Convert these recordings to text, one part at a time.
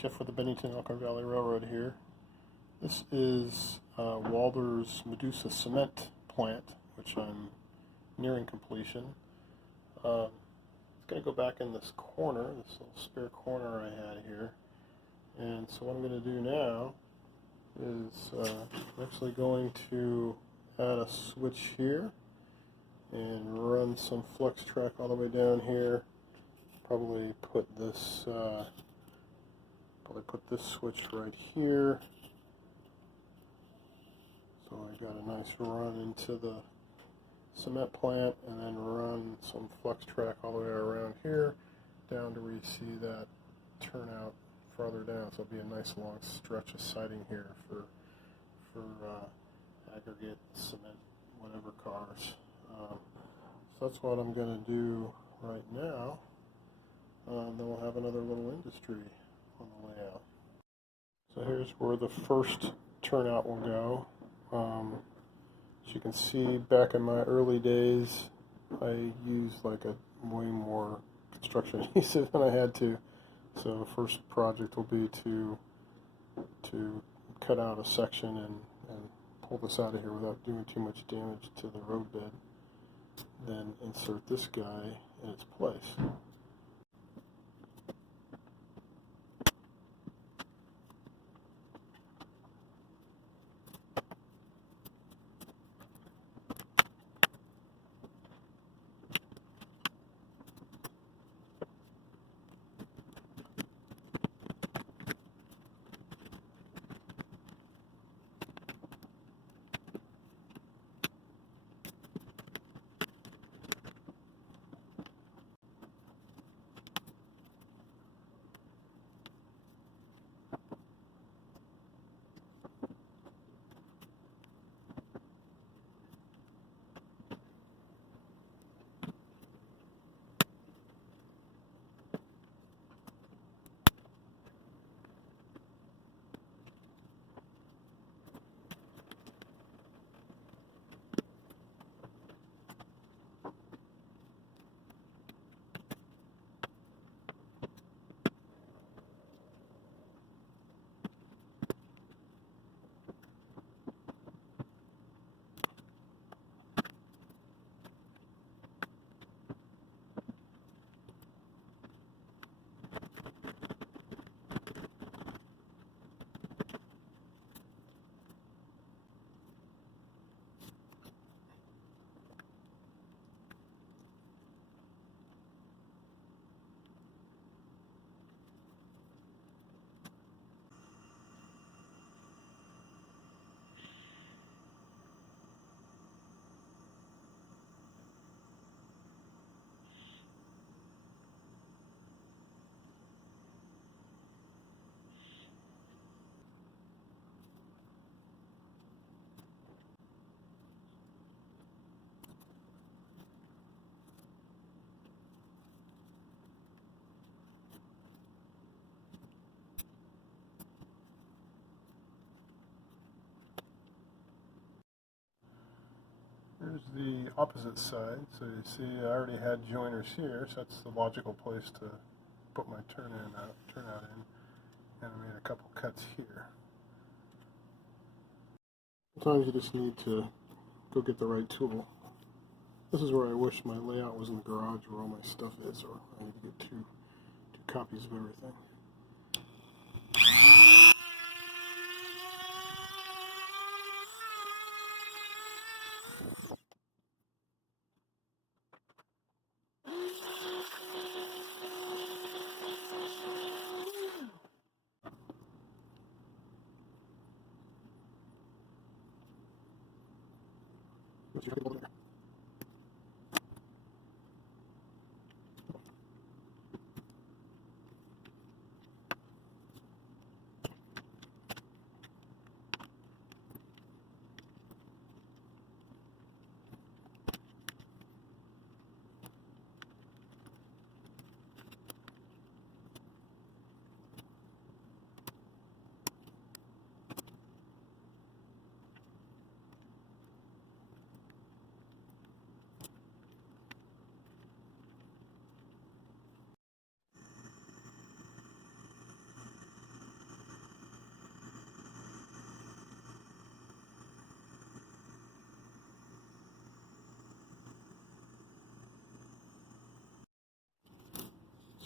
Jeff with the Bennington-Elkhorn Valley Railroad here. This is Walther's Medusa cement plant, which I'm nearing completion. It's going to go back in this corner, this little spare corner I had here. And so what I'm going to do now is I'm actually going to add a switch here and run some flux track all the way down here. Probably put this switch right here. So I got a nice run into the cement plant, and then run some flux track all the way around here down to where you see that turnout farther down. So it'll be a nice long stretch of siding here for aggregate, cement, whatever cars. So that's what I'm going to do right now. Then we'll have another little industry on the layout. So here's where the first turnout will go. As you can see, back in my early days, I used like a way more construction adhesive than I had to. So the first project will be to cut out a section and pull this out of here without doing too much damage to the roadbed. Then insert this guy in its place. Here's the opposite side. So you see I already had joiners here, so that's the logical place to put my turnout in. And I made a couple cuts here. Sometimes you just need to go get the right tool. This is where I wish my layout was in the garage where all my stuff is, or I need to get two copies of everything.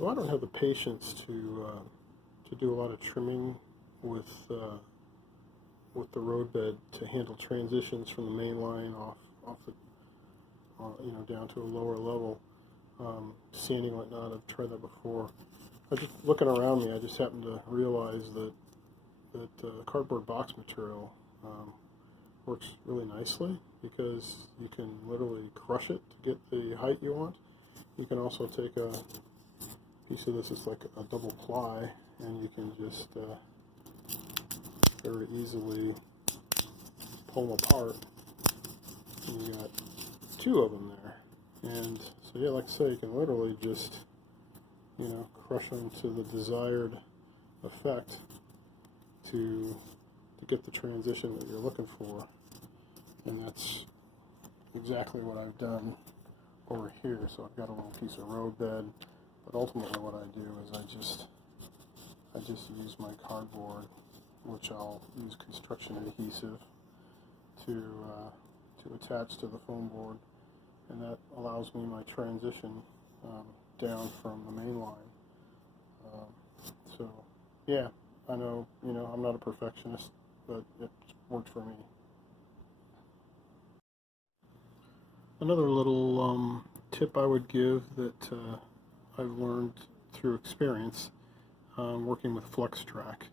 So I don't have the patience to do a lot of trimming with the roadbed to handle transitions from the main line off the down to a lower level. Sanding whatnot, I've tried that before. I just looking around me, I just happened to realize that cardboard box material works really nicely because you can literally crush it to get the height you want. You can also take a piece of this, it's like a double ply, and you can just very easily pull them apart. And you got two of them there. And so yeah, like I say, you can literally just, crush them to the desired effect to get the transition that you're looking for. And that's exactly what I've done over here. So I've got a little piece of road bed, but ultimately what I do is I just use my cardboard, which I'll use construction adhesive to attach to the foam board, and that allows me my transition down from the main line. So yeah, I know, I'm not a perfectionist, but it worked for me. Another little tip I would give that I've learned through experience working with Flux Track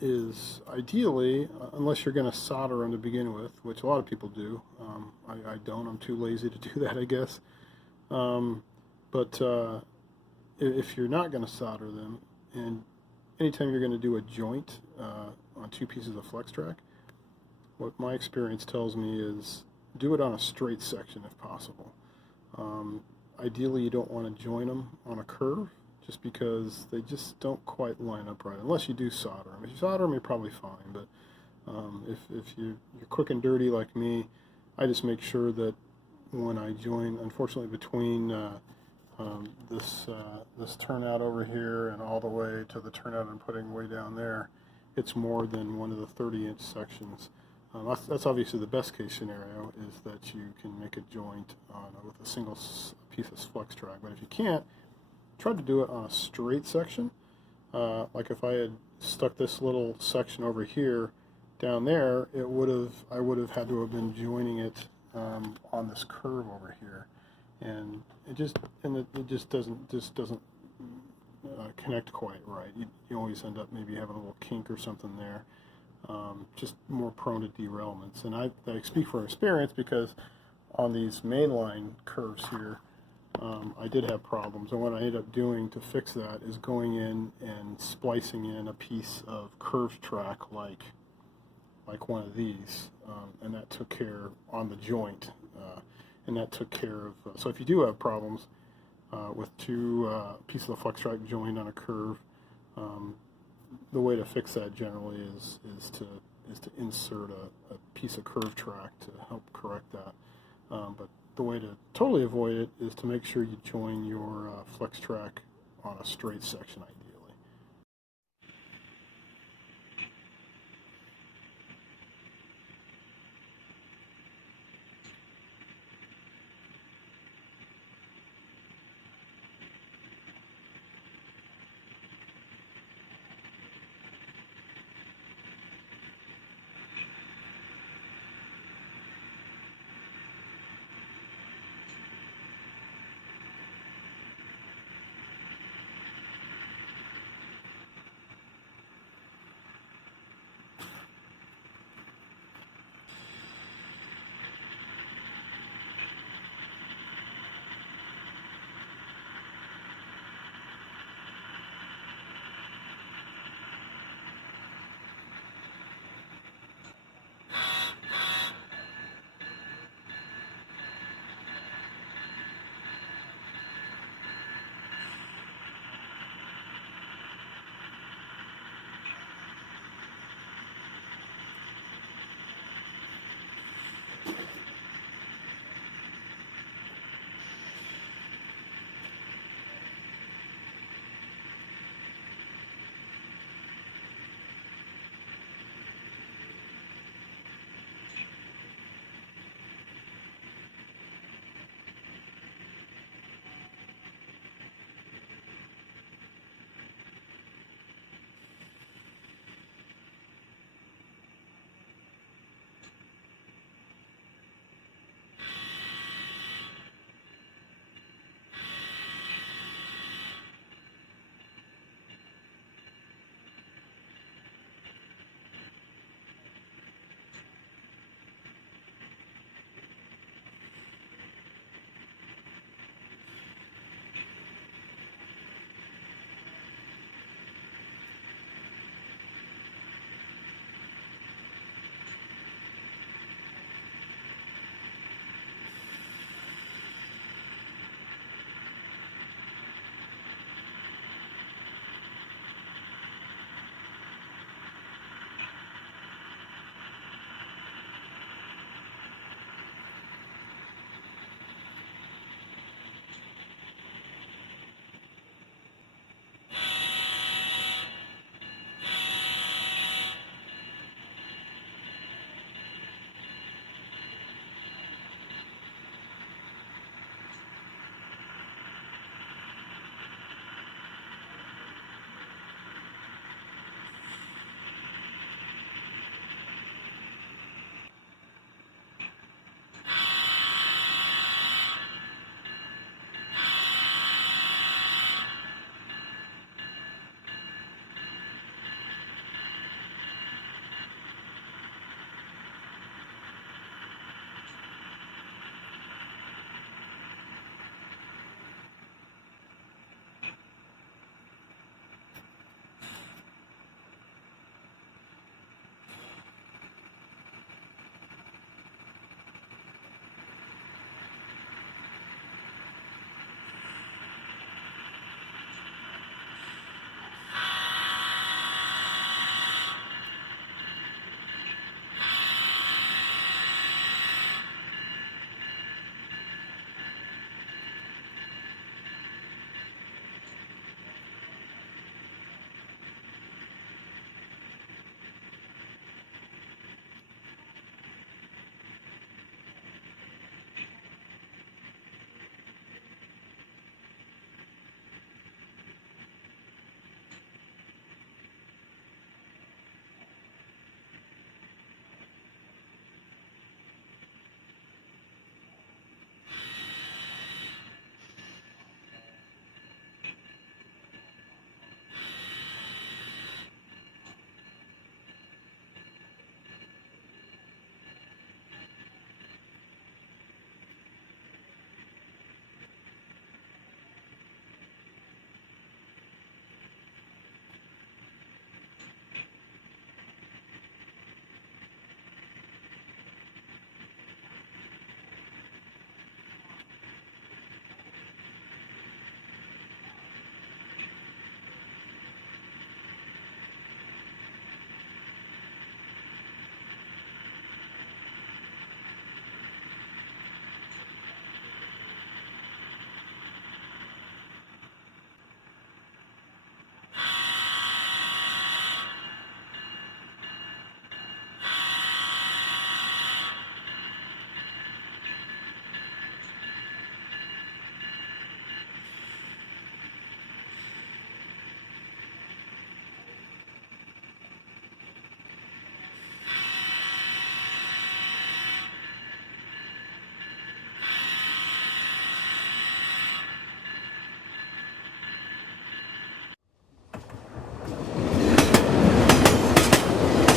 is ideally, unless you're going to solder them to begin with, which a lot of people do. I don't. I'm too lazy to do that, I guess. But if you're not going to solder them, and anytime you're going to do a joint on two pieces of Flux Track, what my experience tells me is do it on a straight section if possible. Ideally, you don't want to join them on a curve, just because they just don't quite line up right, unless you do solder them. If you solder them, you're probably fine, but if you're quick and dirty like me, I just make sure that when I join, unfortunately, between this turnout over here and all the way to the turnout I'm putting way down there, it's more than one of the 30-inch sections. That's obviously the best case scenario, is that you can make a joint with a single piece of Flux Track. But if you can't, try to do it on a straight section. Like if I had stuck this little section over here down there, I would have had to have been joining it on this curve over here, and it just doesn't connect quite right. You always end up maybe having a little kink or something there. Just more prone to derailments. And I speak from experience, because on these mainline curves here, I did have problems, and what I ended up doing to fix that is going in and splicing in a piece of curved track like one of these, and that took care on the joint, and that took care of, so if you do have problems with two pieces of Flux Track joined on a curve, the way to fix that generally is to insert a piece of curved track to help correct that. But the way to totally avoid it is to make sure you join your Flux Track on a straight section ideally.